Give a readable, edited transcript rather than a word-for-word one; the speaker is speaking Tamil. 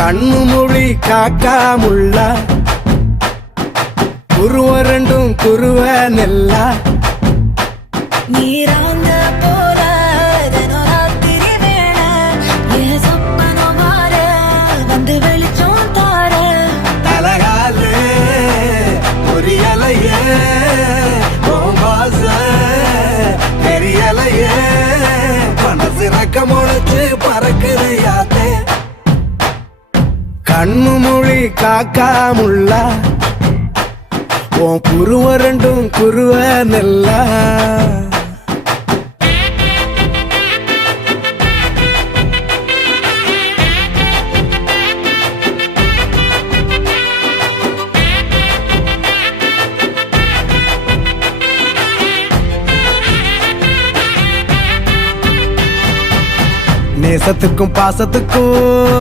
கண்ணு மொழி காக்காமுள்ள குருவ ரெண்டும் குருவ நெல்லா நீராங்க போல தினராத்திரி வேளை என் சொப்பனம் மாற வந்து வெளிச்சம் தார தலகாலே பொரியலையே ஓம்பாச பெரியலையே மனசு ரக்க முளைச்சு பறக்குதையாத்தே கண்ணு மொழி காக்காமுள்ள உன் குருவ ரெண்டும் குருவ நெல்லா நேசத்துக்கும் பாசத்துக்கும்